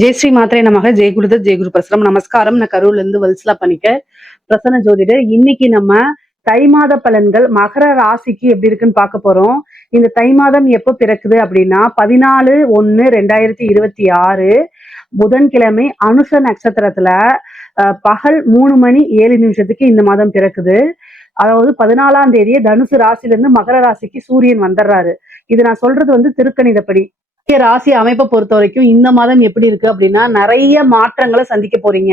ஜெய் ஸ்ரீ மாத்திரை நமக ஜெய் குருதத் ஜெய் குரு பிரசரம் நமஸ்காரம். நான் கரூர்ல இருந்து வல்சலா பண்ணிக்க பிரசன்ன ஜோதிடர். இன்னைக்கு நம்ம தை மாத பலன்கள் மகர ராசிக்கு எப்படி இருக்குன்னு பார்க்க போறோம். இந்த தை மாதம் எப்போ பிறக்குது அப்படின்னா 14/1/2026 புதன்கிழமை அனுஷ நட்சத்திரத்துல பகல் 3:07 இந்த மாதம் பிறக்குது. அதாவது 14ஆம் தேதியே தனுசு ராசில இருந்து மகர ராசிக்கு சூரியன் வந்துடுறாரு. இது நான் சொல்றது திருக்கணிதப்படி. ராசி அமைப்பை பொறுத்த வரைக்கும் இந்த மாதம் எப்படி இருக்கு அப்படின்னா நிறைய மாற்றங்களை சந்திக்க போறீங்க.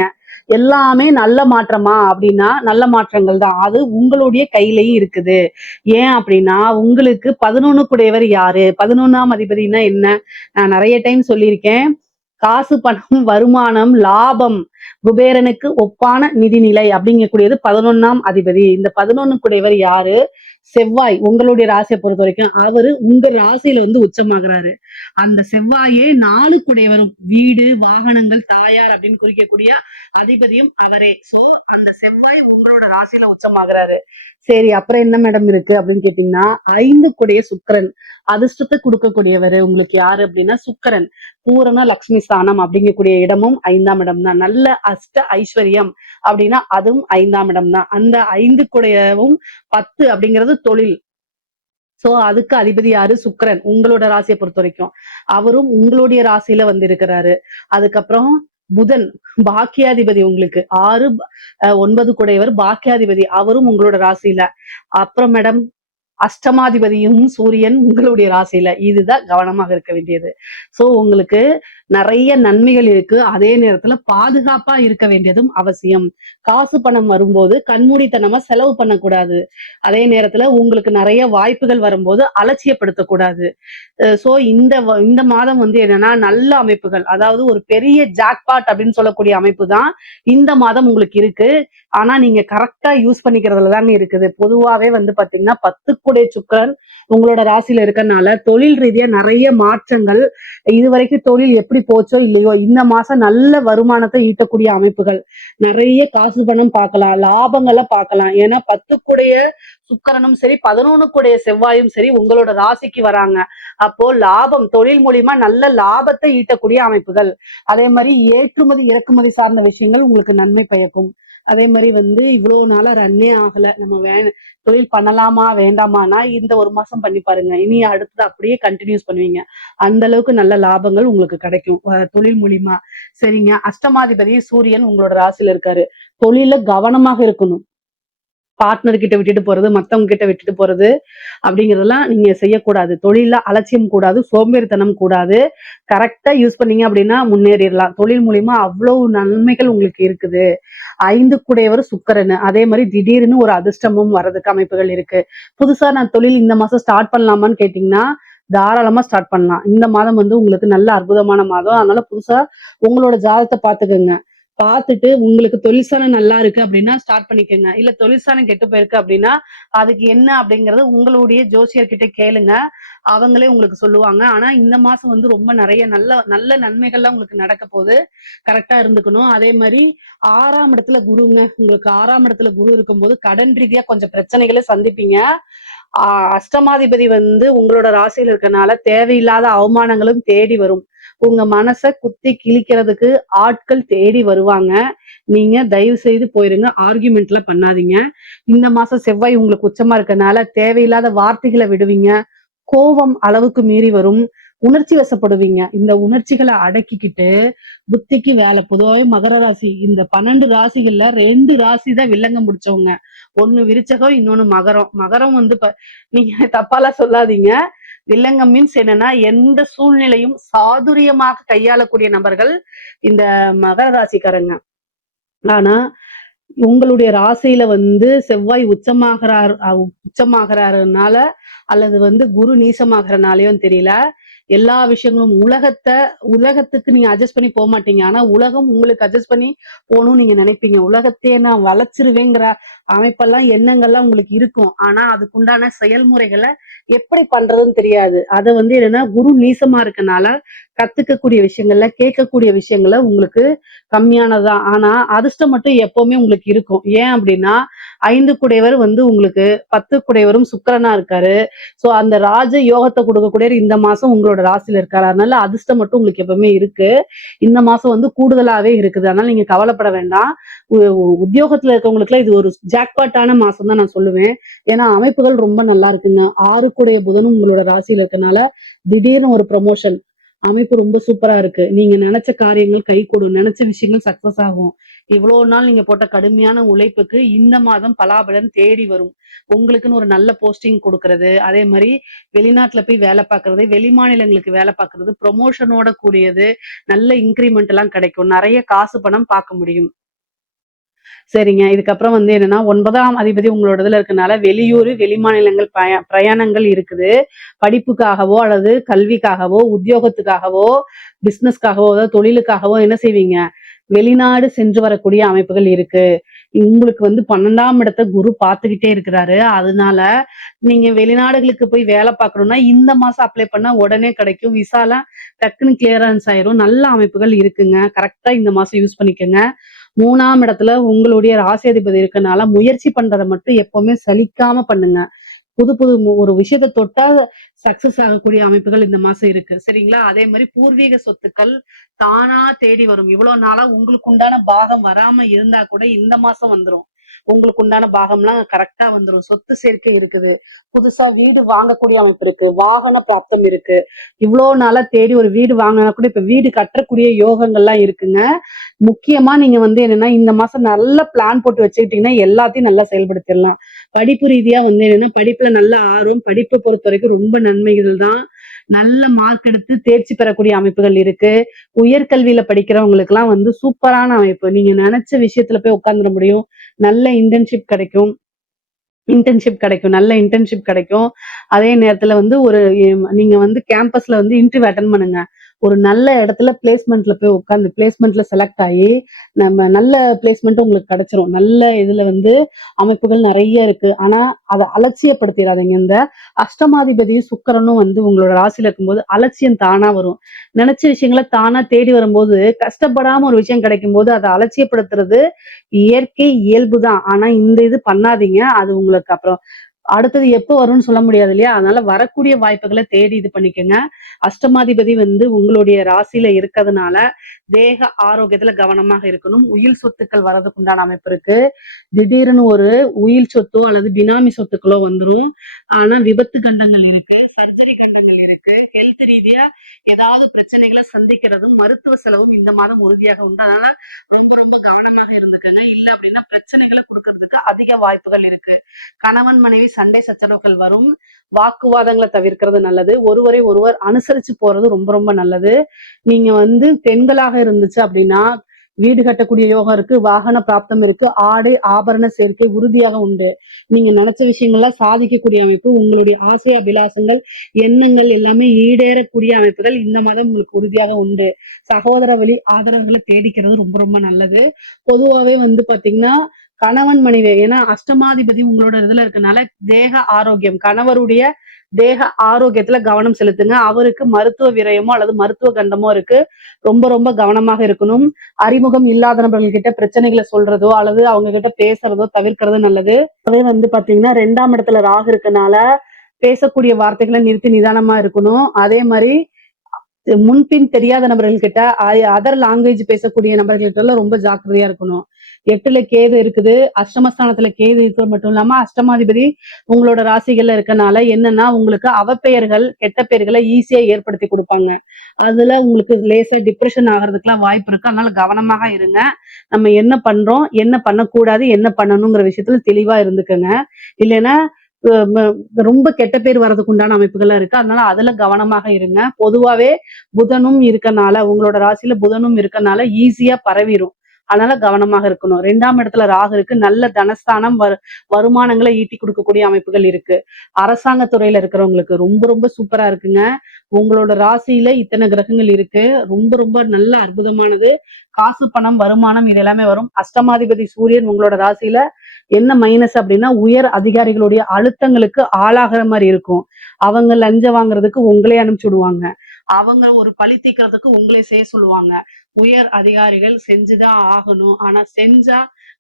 எல்லாமே நல்ல மாற்றமா அப்படின்னா நல்ல மாற்றங்கள் தான். அது உங்களுடைய கையிலயும் இருக்குது. ஏன் அப்படின்னா உங்களுக்கு 11 குடையவர் யாரு, 11ஆம் அதிபதினா என்ன, நான் நிறைய டைம் சொல்லியிருக்கேன். காசு, பணம், வருமானம், லாபம், குபேரனுக்கு ஒப்பான நிதிநிலை அப்படிங்கக்கூடியது 11ஆம் அதிபதி. இந்த 11 குடையவர் யாரு? செவ்வாய். உங்களுடைய ராசியை பொறுத்த வரைக்கும் அவரு உங்க ராசியில உச்சமாகிறாரு. அந்த செவ்வாயே 4 குடையவரும் வீடு, வாகனங்கள், தாயார் அப்படின்னு குறிக்கக்கூடிய அதிபதியும் அவரே. சோ அந்த செவ்வாய் உங்களோட ராசியில உச்சமாகிறாரு. சரி, அப்புறம் என்ன மேடம் இருக்கு அப்படின்னு கேட்டீங்கன்னா 5 குடைய சுக்கிரன். அதிர்ஷ்டத்தை கொடுக்கக்கூடியவர் உங்களுக்கு யாரு அப்படின்னா சுக்கிரன். பூரண லக்ஷ்மி ஸ்தானம் அப்படிங்கக்கூடிய இடமும் 5ஆம் இடம் தான். நல்ல அஷ்ட ஐஸ்வர்யம் அப்படின்னா அதுவும் 5ஆம் இடம் தான். அந்த 5 குடையவும் 10 அப்படிங்கிறது தொழில். சோ அதுக்கு அதிபதி யாரு? சுக்கிரன். உங்களோட ராசியை பொறுத்த வரைக்கும் அவரும் உங்களுடைய ராசியில இருக்கிறாரு. அதுக்கப்புறம் புதன் பாக்கியாதிபதி, உங்களுக்கு 6 9 குடையவர் பாக்கியாதிபதி, அவரும் உங்களோட ராசியில. அப்புறம் மேடம் அஷ்டமாதிபதியும் சூரியன் உங்களுடைய ராசியில. இதுதான் கவனமாக இருக்க வேண்டியது. சோ உங்களுக்கு நிறைய நன்மைகள் இருக்கு. அதே நேரத்துல பாதுகாப்பா இருக்க வேண்டியதும் அவசியம். காசு பணம் வரும்போது கண்மூடித்தனமா செலவு பண்ணக்கூடாது. அதே நேரத்துல உங்களுக்கு நிறைய வாய்ப்புகள் வரும்போது அலட்சியப்படுத்தக்கூடாது. சோ இந்த மாதம் என்னன்னா நல்ல அமைப்புகள், அதாவது ஒரு பெரிய ஜாக்பாட் அப்படின்னு சொல்லக்கூடிய அமைப்பு தான் இந்த மாதம் உங்களுக்கு இருக்கு. ஆனா நீங்க கரெக்டா யூஸ் பண்ணிக்கிறதுல தானே இருக்குது. பொதுவாவே பாத்தீங்கன்னா 10 குடைய சுக்கிரன் உங்களோட ராசியில இருக்கறனால தொழில் ரீதியா நிறைய மாற்றங்கள். இதுவரைக்கும் தொழில் எப்படி போச்சோ இல்லையோ இந்த மாசம் நல்ல வருமானத்தை ஈட்டக்கூடிய அமைப்புகள், நிறைய காசு பணம் பார்க்கலாம், லாபங்களை பார்க்கலாம். ஏன்னா 10 குடைய சுக்கிரனும் சரி 11 குடைய செவ்வாயும் சரி உங்களோட ராசிக்கு வராங்க. அப்போ லாபம், தொழில் மூலியமா நல்ல லாபத்தை ஈட்டக்கூடிய அமைப்புகள். அதே மாதிரி ஏற்றுமதி இறக்குமதி சார்ந்த விஷயங்கள் உங்களுக்கு நன்மை பயக்கும். அதே மாதிரி இவ்வளவு நாளா ரன்னே ஆகல, நம்ம தொழில் பண்ணலாமா வேண்டாமானா இந்த ஒரு மாசம் பண்ணி பாருங்க. இனி அடுத்தது அப்படியே கண்டினியூஸ் பண்ணுவீங்க. அந்த அளவுக்கு நல்ல லாபங்கள் உங்களுக்கு கிடைக்கும் தொழில் மூலியமா. சரிங்க. அஷ்டமாதிபதி சூரியன் உங்களோட ராசியில இருக்காரு. தொழில கவனமாக இருக்கணும். பார்ட்னர் கிட்ட விட்டுட்டு போறது, மத்தவங்க கிட்ட விட்டுட்டு போறது அப்படிங்கறதெல்லாம் நீங்க செய்யக்கூடாது. தொழில அலட்சியம் கூடாது, சோம்பேறித்தனம் கூடாது. கரெக்டா யூஸ் பண்ணீங்க அப்படின்னா முன்னேறிடலாம். தொழில் மூலியமா அவ்வளவு நன்மைகள் உங்களுக்கு இருக்குது. 5 குடையவர் சுக்கிரன். அதே மாதிரி திடீர்னு ஒரு அதிர்ஷ்டமும் வர்றதுக்கு அமைப்புகள் இருக்கு. புதுசா நான் தொழில் இந்த மாசம் ஸ்டார்ட் பண்ணலாமான்னு கேட்டீங்கன்னா தாராளமா ஸ்டார்ட் பண்ணலாம். இந்த மாதம் உங்களுக்கு நல்ல அற்புதமான மாதம். அதனால புதுசா உங்களோட ஜாதகத்தை பாத்துக்கோங்க. பார்த்துட்டு உங்களுக்கு தொழிற்சானம் நல்லா இருக்கு அப்படின்னா ஸ்டார்ட் பண்ணிக்கோங்க. இல்ல தொழிற்சானம் கெட்டு போயிருக்கு அப்படின்னா அதுக்கு என்ன அப்படிங்கறது உங்களுடைய ஜோசியர்கிட்ட கேளுங்க. அவங்களே உங்களுக்கு சொல்லுவாங்க. ஆனா இந்த மாசம் ரொம்ப நிறைய நல்ல நல்ல நன்மைகள்லாம் உங்களுக்கு நடக்க போகுது. கரெக்டா இருந்துக்கணும். அதே மாதிரி 6ஆம் இடத்துல குருங்க. உங்களுக்கு 6ஆம் இடத்துல குரு இருக்கும்போது கடன் ரீதியா கொஞ்சம் பிரச்சனைகளை சந்திப்பீங்க. அஷ்டமாதிபதி உங்களோட ராசியில இருக்கனால தேவையில்லாத அவமானங்களும் தேடி வரும். உங்க மனசை குத்தி கிழிக்கிறதுக்கு ஆட்கள் தேடி வருவாங்க. நீங்க தயவு செய்து போயிருங்க. ஆர்கியூமெண்ட்ல பண்ணாதீங்க. இந்த மாசம் செவ்வாய் உங்களுக்கு உச்சமா இருக்கனால தேவையில்லாத வார்த்தைகளை விடுவீங்க. கோபம் அளவுக்கு மீறி வரும். உணர்ச்சி வசப்படுவீங்க. இந்த உணர்ச்சிகளை அடக்கிக்கிட்டு புத்திக்கு வேலை. பொதுவாகவே மகர ராசி இந்த 12 ராசிகள்ல 2 ராசி தான் வில்லங்கம் முடிச்சவங்க. ஒண்ணு விருச்சகம், இன்னொன்னு மகரம். மகரம் நீங்க தப்பாலாம் சொல்லாதீங்க. வில்லங்கம் மீன்ஸ் என்னன்னா எந்த சூழ்நிலையும் சாதுரியமாக கையாளக்கூடிய நபர்கள் இந்த மகர ராசிக்காரங்க. ஆனா உங்களுடைய ராசியில செவ்வாய் உச்சமாகறாருனால அல்லது குரு நீசமாகறனாலயும் தெரியல, எல்லா விஷயங்களும் உலகத்துக்கு நீங்க அட்ஜஸ்ட் பண்ணி போக மாட்டீங்க. ஆனா உலகம் உங்களுக்கு அட்ஜஸ்ட் பண்ணி போகணும்னு நீங்க நினைப்பீங்க. உலகத்தையே நான் வளைச்சிருவேங்கிற அமைப்பெல்லாம் எண்ணங்கள்லாம் உங்களுக்கு இருக்கும். ஆனா அதுக்குண்டான செயல்முறைகளை எப்படி பண்றதுன்னு தெரியாது. அத வந்து என்னன்னா குரு நீசமா இருக்கனால கத்துக்கக்கூடிய விஷயங்கள்ல, கேட்கக்கூடிய விஷயங்கள்ல உங்களுக்கு கம்மியானதுதான். ஆனா அதிர்ஷ்டம் மட்டும் எப்பவுமே உங்களுக்கு இருக்கும். ஏன் அப்படின்னா 5 குடையவர் வந்து உங்களுக்கு 10 குடையவரும் சுக்கிரனா இருக்காரு. சோ அந்த ராஜ யோகத்தை கொடுக்கக்கூடியவர் இந்த மாசம் உங்களோட ராசியில இருக்காரு. அதனால அதிர்ஷ்டம் மட்டும் உங்களுக்கு எப்பவுமே இருக்கு. இந்த மாசம் வந்து கூடுதலாவே இருக்குது. அதனால நீங்க கவலைப்பட வேண்டாம். உத்தியோகத்துல இருக்கவங்களுக்குலாம் இது ஒரு ஜாக்பாட்டான மாசம் தான் நான் சொல்லுவேன். ஏன்னா அமைப்புகள் ரொம்ப நல்லா இருக்குங்க. 6 கூடைய புதனும் உங்களோட ராசியில இருக்கனால திடீர்னு ஒரு ப்ரமோஷன் அமைப்பு ரொம்ப சூப்பரா இருக்கு. நீங்க நினைச்ச காரியங்கள் கைகூடும். நினைச்ச விஷயங்கள் சக்சஸ் ஆகும். இவ்வளவு நாள் நீங்க போட்ட கடுமையான உழைப்புக்கு இந்த மாதம் பலாபலன் தேடி வரும். உங்களுக்குன்னு ஒரு நல்ல போஸ்டிங் கொடுக்கறது, அதே மாதிரி வெளிநாட்டுல போய் வேலை பார்க்கறது, வெளி மாநிலங்களுக்கு வேலை பார்க்கறது, ப்ரொமோஷனோட கூடியது, நல்ல இன்கிரிமெண்ட் எல்லாம் கிடைக்கும். நிறைய காசு பணம் பார்க்க முடியும். சரிங்க. இதுக்கப்புறம் வந்து என்னன்னா 9ஆம் அதிபதி உங்களோட இதுல இருக்கனால வெளியூரு, வெளிமாநிலங்கள் பிரயாணங்கள் இருக்குது. படிப்புக்காகவோ அல்லது கல்விக்காகவோ, உத்தியோகத்துக்காகவோ, பிசினஸ்க்காகவோ, அதாவது தொழிலுக்காகவோ என்ன செய்வீங்க? வெளிநாடு சென்று வரக்கூடிய அமைப்புகள் இருக்கு. உங்களுக்கு வந்து 12ஆம் இடத்த குரு பார்த்துக்கிட்டே இருக்கிறாரு. அதனால நீங்க வெளிநாடுகளுக்கு போய் வேலை பார்க்கணும்னா இந்த மாசம் அப்ளை பண்ணா உடனே கிடைக்கும். விசாலாம் டக்குன்னு கிளியரன்ஸ் ஆயிரும். நல்ல அமைப்புகள் இருக்குங்க. கரெக்ட்டா இந்த மாசம் யூஸ் பண்ணிக்கங்க. 3ஆம் இடத்துல உங்களுடைய ராசியாதிபதி இருக்கனால முயற்சி பண்றத மட்டும் எப்பவுமே சலிக்காம பண்ணுங்க. புது புது ஒரு விஷயத்த தொட்டா சக்சஸ் ஆகக்கூடிய அமைப்புகள் இந்த மாசம் இருக்கு. சரிங்களா? அதே மாதிரி பூர்வீக சொத்துக்கள் தானா தேடி வரும். இவ்வளவு நாளா உங்களுக்கு உண்டான பாகம் வராம இருந்தா கூட இந்த மாசம் வந்துரும். உங்களுக்கு உண்டான பாகம்லாம் கரெக்டா வந்துரும். சொத்து சேர்க்கை இருக்குது. புதுசா வீடு வாங்கக்கூடிய அமைப்பு இருக்கு. வாகன பிராப்தம் இருக்கு. இவ்வளவு நாளா தேடி ஒரு வீடு வாங்கினா கூட இப்ப வீடு கட்டக்கூடிய யோகங்கள்லாம் இருக்குங்க. முக்கியமா நீங்க வந்து என்னன்னா இந்த மாசம் நல்ல பிளான் போட்டு வச்சுக்கிட்டீங்கன்னா எல்லாத்தையும் நல்லா செயல்படுத்திடலாம். படிப்பு ரீதியா வந்து என்னன்னா படிப்புல நல்ல ஆர்வம், படிப்பை பொறுத்த வரைக்கும் ரொம்ப நன்மைகள் தான். நல்ல மார்க் எடுத்து தேர்ச்சி பெறக்கூடிய அமைப்புகள் இருக்கு. உயர்கல்வியில படிக்கிறவங்களுக்கு எல்லாம் வந்து சூப்பரான அமைப்பு. நீங்க நினைச்ச விஷயத்துல போய் உட்கார்ந்துட முடியும். நல்ல இன்டர்ன்ஷிப் கிடைக்கும். நல்ல இன்டர்ன்ஷிப் கிடைக்கும். அதே நேரத்துல வந்து நீங்க வந்து கேம்பஸ்ல வந்து இன்டர்வியூ அட்டெண்ட் பண்ணுங்க. ஒரு நல்ல இடத்துல பிளேஸ்மெண்ட்ல போய் உட்கார்ந்து பிளேஸ்மெண்ட்ல செலக்ட் ஆகி நம்ம நல்ல பிளேஸ்மெண்ட் உங்களுக்கு கிடைச்சிரும். நல்ல இதுல வந்து அமைப்புகள் நிறைய இருக்கு. ஆனா அதை அலட்சியப்படுத்திடாதீங்க. இந்த அஷ்டமாதிபதியும் சுக்கிரனும் வந்து உங்களோட ராசியில இருக்கும்போது அலட்சியம் தானா வரும். நினைச்ச விஷயங்களை தானா தேடி வரும்போது கஷ்டப்படாம ஒரு விஷயம் கிடைக்கும் போது அதை அலட்சியப்படுத்துறது இயற்கை இயல்புதான். ஆனா இந்த இது பண்ணாதீங்க. அது உங்களுக்கு அப்புறம் அடுத்தது எப்போ வரும்னு சொல்ல முடியாது இல்லையா? அதனால வரக்கூடிய வாய்ப்புகளை தேடி இது பண்ணிக்கங்க. அஷ்டமாதிபதி வந்து உங்களுடைய ராசியில இருக்கிறதுனால தேக ஆரோக்கியத்துல கவனமாக இருக்கணும். உயில் சொத்துக்கள் வர்றதுக்கு உண்டான அமைப்பு இருக்கு. திடீர்னு ஒரு உயில் சொத்தோ அல்லது பினாமி சொத்துக்களோ வந்துரும். ஆனா விபத்து கண்டங்கள் இருக்கு, சர்ஜரி கண்டங்கள் இருக்கு. ஹெல்த் ரீதியா ஏதாவது பிரச்சனைகளை சந்திக்கிறதும் மருத்துவ செலவும் இந்த மாதம் உறுதியாக உண்டு. அதனால ரொம்ப ரொம்ப கவனமாக இருந்துக்கங்க. இல்ல அப்படின்னா பிரச்சனைகளை கொடுக்கறதுக்கு அதிக வாய்ப்புகள் இருக்கு. கணவன் மனைவி சண்டை சச்சரவுகள் வரும். வாக்குவாதங்களை தவிர்க்கிறது நல்லது. ஒருவரை ஒருவர் அனுசரிச்சு போறது ரொம்ப ரொம்ப நல்லது. நீங்க வந்து பெண்களாக இருந்துச்சு அப்படின்னா வீடு கட்டக்கூடிய யோகம் இருக்கு. வாகன பிராப்தம் இருக்கு. ஆடை ஆபரண சேர்க்கை உறுதியாக உண்டு. நீங்க நினைச்ச விஷயங்கள்லாம் சாதிக்கக்கூடிய அமைப்பு. உங்களுடைய ஆசை அபிலாசங்கள் எண்ணங்கள் எல்லாமே ஈடேறக்கூடிய அமைப்புகள் இந்த மாதம் உங்களுக்கு உறுதியாக உண்டு. சகோதர வழி ஆதரவுகளை தேடிக்கிறது ரொம்ப ரொம்ப நல்லது. பொதுவாவே வந்து பாத்தீங்கன்னா கணவன் மனைவி ஏன்னா அஷ்டமாதிபதி உங்களோட இதுல இருக்கனால தேக ஆரோக்கியம் கணவருடைய தேக ஆரோக்கியத்துல கவனம் செலுத்துங்க. அவருக்கு மருத்துவ விரயமோ அல்லது மருத்துவ கண்டமோ இருக்கு. ரொம்ப ரொம்ப கவனமாக இருக்கணும். அறிமுகம் இல்லாத நபர்கள் கிட்ட பிரச்சனைகளை சொல்றதோ அல்லது அவங்க கிட்ட பேசுறதோ தவிர்க்கிறது நல்லது. அதே வந்து பாத்தீங்கன்னா 2ஆம் இடத்துல ராகு இருக்கனால பேசக்கூடிய வார்த்தைகளை நிறுத்தி நிதானமா இருக்கணும். அதே மாதிரி முன்பின் தெரியாத நபர்கள் கிட்ட அதர் லாங்குவேஜ் பேசக்கூடிய நபர்கள்கிட்ட எல்லாம் ரொம்ப ஜாக்கிரதையா இருக்கணும். 8ல கேது இருக்குது. அஷ்டமஸ்தானத்துல கேது இருக்கிறது மட்டும் இல்லாம அஷ்டமாதிபதி உங்களோட ராசிகள்ல இருக்கனால என்னன்னா உங்களுக்கு அவப்பெயர்கள் கெட்ட பெயர்களை ஈஸியா ஏற்படுத்தி கொடுப்பாங்க. அதுல உங்களுக்கு லேசா டிப்ரெஷன் ஆகிறதுக்குலாம் வாய்ப்பு இருக்கு. அதனால கவனமாக இருங்க. நம்ம என்ன பண்றோம், என்ன பண்ணக்கூடாது, என்ன பண்ணணுங்கிற விஷயத்துல தெளிவா இருந்துக்கங்க. இல்லைன்னா ரொம்ப கெட்ட பேர் வர்றதுக்கு உண்டான அமைப்புகள்லாம் இருக்கு. அதனால அதுல கவனமாக இருங்க. பொதுவாவே புதனும் இருக்கனால உங்களோட ராசியில புதனும் இருக்கனால ஈஸியா பரவிரும். அதனால கவனமாக இருக்கணும். 2ஆம் இடத்துல ராகு இருக்கு. நல்ல தனஸ்தானம் வருமானங்களை ஈட்டி கொடுக்கக்கூடிய அமைப்புகள் இருக்கு. அரசாங்க துறையில இருக்கிறவங்களுக்கு ரொம்ப ரொம்ப சூப்பரா இருக்குங்க. உங்களோட ராசியில இத்தனை கிரகங்கள் இருக்கு. ரொம்ப ரொம்ப நல்ல அற்புதமானது. காசு பணம் வருமானம் இது எல்லாமே வரும். அஷ்டமாதிபதி சூரியன் உங்களோட ராசியில என்ன மைனஸ் அப்படின்னா உயர் அதிகாரிகளுடைய அழுத்தங்களுக்கு ஆளாகிற மாதிரி இருக்கும். அவங்க லஞ்சம் வாங்குறதுக்கு உங்களே அனுப்பிச்சு விடுவாங்க. அவங்க ஒரு பழி தீர்க்கறதுக்கு உங்களே செய்ய சொல்லுவாங்க. உயர் அதிகாரிகள் செஞ்சுதான் ஆகணும். ஆனா செஞ்சா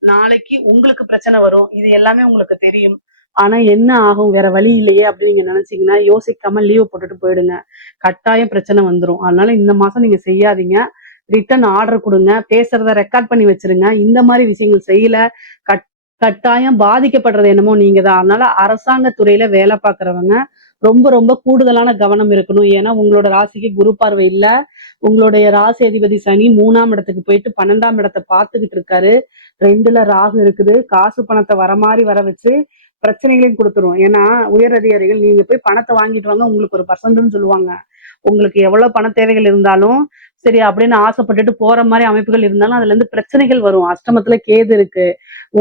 நாளைக்கு உங்களுக்கு பிரச்சனை வரும். இது எல்லாமே உங்களுக்கு தெரியும். ஆனா என்ன ஆகும், வேற வழி இல்லையே அப்படின்னு நீங்க நினைச்சீங்கன்னா யோசிக்காம லீவ் போட்டுட்டு போயிடுங்க. கட்டாயம் பிரச்சனை வந்துரும். அதனால இந்த மாசம் நீங்க செய்யாதீங்க. ரிட்டர்ன் ஆர்டர் கொடுங்க, பேசுறத ரெக்கார்ட் பண்ணி வச்சிருங்க. இந்த மாதிரி விஷயங்கள் செய்யல, கட்டாயம் பாதிக்கப்படுறது என்னமோ நீங்க தான். அதனால அரசாங்க துறையில வேலை பார்க்கறவங்க ரொம்ப ரொம்ப கூடுதலான கவனம் இருக்கணும். ஏன்னா உங்களோட ராசிக்கு குரு பார்வை இல்ல. உங்களுடைய ராசி அதிபதி சனி 3ஆம் இடத்துக்கு போயிட்டு 12ஆம் இடத்தை பார்த்துக்கிட்டு இருக்காரு. 2ல ராகு இருக்குது. காசு பணத்தை வர மாதிரி வர வச்சு பிரச்சனைகளையும் கொடுத்துரும். ஏன்னா உயர் அதிகாரிகள் நீங்க போய் பணத்தை வாங்கிட்டு வாங்க, உங்களுக்கு ஒரு பர்சன்ட்னு சொல்லுவாங்க. உங்களுக்கு எவ்வளவு பண தேவைகள் இருந்தாலும் சரி அப்படின்னு ஆசைப்பட்டுட்டு போற மாதிரி அமைப்புகள் இருந்தாலும் அதுல இருந்து பிரச்சனைகள் வரும். அஷ்டமத்துல கேது இருக்கு.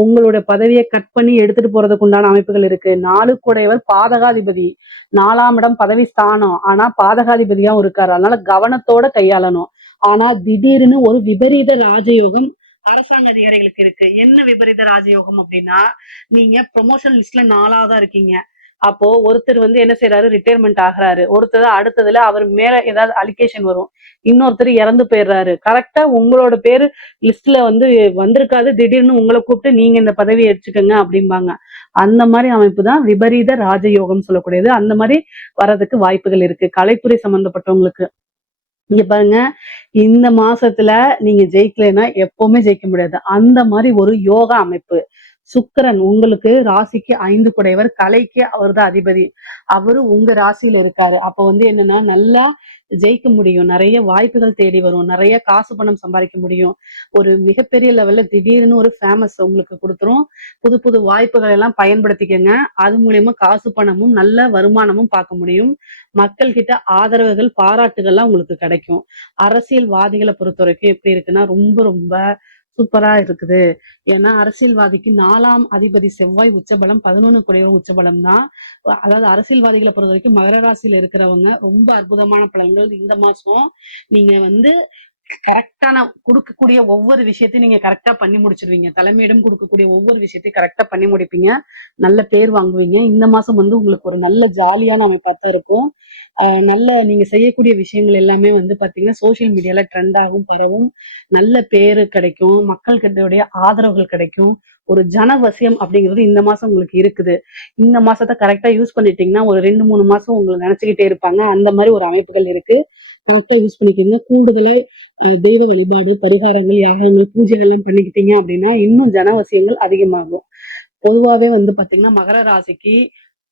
உங்களோட பதவியை கட் பண்ணி எடுத்துட்டு போறதுக்கு உண்டான அமைப்புகள் இருக்கு. 4 கூடையவர் பாதகாதிபதி. 4ஆம் இடம் பதவி ஸ்தானம். ஆனா பாதகாதிபதியாவும் இருக்காரு. அதனால கவனத்தோட கையாளணும். ஆனா திடீர்னு ஒரு விபரீத ராஜயோகம் அரசாங்க அதிகாரிகளுக்கு இருக்கு. என்ன விபரீத ராஜயோகம் அப்படின்னா, நீங்க ப்ரொமோஷன் லிஸ்ட்ல 4ஆவதா இருக்கீங்க. அப்போ ஒருத்தர் என்ன செய்யறாரு, ரிட்டையர்மெண்ட் ஆகுறாரு. ஒருத்தர் அடுத்ததுல அவர் மேல ஏதாவது அலிகேஷன் வரும். இன்னொருத்தர் இறந்து போயிடுறாரு. கரெக்டா உங்களோட பேரு லிஸ்ட்ல வந்திருக்காது. திடீர்னு உங்களை கூப்பிட்டு நீங்க இந்த பதவியை எடுத்துக்கங்க அப்படிம்பாங்க. அந்த மாதிரி அமைப்பு தான் விபரீத ராஜயோகம் சொல்லக்கூடியது. அந்த மாதிரி வர்றதுக்கு வாய்ப்புகள் இருக்கு கலைத்துறை சம்பந்தப்பட்டவங்களுக்கு. இங்க பாருங்க, இந்த மாசத்துல நீங்க ஜெயிக்கலைன்னா எப்பவுமே ஜெயிக்க முடியாது. அந்த மாதிரி ஒரு யோகா அமைப்பு. சுக்கிரன் உங்களுக்கு ராசிக்கு 5 குடையவர், கலைக்கு அவர்தான் அதிபதி. அவரு உங்க ராசியில இருக்காரு. அப்ப என்னன்னா நல்லா ஜெயிக்க முடியும். நிறைய வாய்ப்புகள் தேடி வரும். நிறைய காசு பணம் சம்பாதிக்க முடியும். ஒரு மிகப்பெரிய லெவல்ல திடீர்னு ஒரு ஃபேமஸ் உங்களுக்கு கொடுத்துரும். புது புது வாய்ப்புகள் எல்லாம் பயன்படுத்திக்கங்க. அது மூலியமா காசு பணமும் நல்ல வருமானமும் பார்க்க முடியும். மக்கள் கிட்ட ஆதரவுகள், பாராட்டுகள்லாம் உங்களுக்கு கிடைக்கும். அரசியல்வாதிகளை பொறுத்த வரைக்கும் எப்படி இருக்குன்னா ரொம்ப ரொம்ப சூப்பரா இருக்குது. ஏன்னா அரசியல்வாதிக்கு 4ஆம் அதிபதி செவ்வாய் உச்சபலம், 11 குடையவர் உச்சபலம் தான். அதாவது அரசியல்வாதிகளை பொறுத்த வரைக்கும் மகர ராசியில இருக்கிறவங்க ரொம்ப அற்புதமான பலன்கள் இந்த மாசம். நீங்க கரெக்டான கொடுக்கக்கூடிய ஒவ்வொரு விஷயத்தையும் நீங்க கரெக்டா பண்ணி முடிச்சிருவீங்க. தலைமையிடம் கொடுக்கக்கூடிய ஒவ்வொரு விஷயத்தையும் கரெக்டா பண்ணி முடிப்பீங்க. நல்ல பேர் வாங்குவீங்க. இந்த மாசம் உங்களுக்கு ஒரு நல்ல ஜாலியான அமைப்பாத்தான் இருக்கும். நல்ல நீங்க செய்யக்கூடிய விஷயங்கள் எல்லாமே பாத்தீங்கன்னா சோசியல் மீடியால ட்ரெண்ட் ஆகும், பரவும். நல்ல பேரு கிடைக்கும். மக்கள் கிட்டடைய ஆதரவுகள் கிடைக்கும். ஒரு ஜனவசியம் அப்படிங்கிறது இந்த மாசம் உங்களுக்கு இருக்குது. இந்த மாசத்தை கரெக்டா யூஸ் பண்ணிட்டீங்கன்னா ஒரு 2-3 மாசம் உங்களை நினைச்சுக்கிட்டே இருப்பாங்க. அந்த மாதிரி ஒரு அமைப்புகள் இருக்கு. கரெக்டா யூஸ் பண்ணிக்கோங்க. கூடுதலை தெய்வ வழிபாடு, பரிகாரங்கள், யாகங்கள், பூஜைகள் எல்லாம் பண்ணிக்கிட்டீங்க அப்படின்னா இன்னும் ஜனவசியங்கள் அதிகமாகும். பொதுவாவே பாத்தீங்கன்னா மகர ராசிக்கு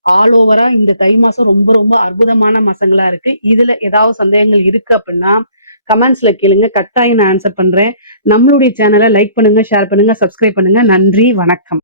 ஆல் ஓவரா இந்த தை மாசம் ரொம்ப ரொம்ப அற்புதமான மாசங்களா இருக்கு. இதுல ஏதாவது சந்தேகங்கள் இருக்கு அப்படின்னா கமெண்ட்ஸ்ல கேளுங்க. கட்டாயம் நான் ஆன்சர் பண்றேன். நம்மளுடைய சேனலை லைக் பண்ணுங்க, ஷேர் பண்ணுங்க, சப்ஸ்கிரைப் பண்ணுங்க. நன்றி, வணக்கம்.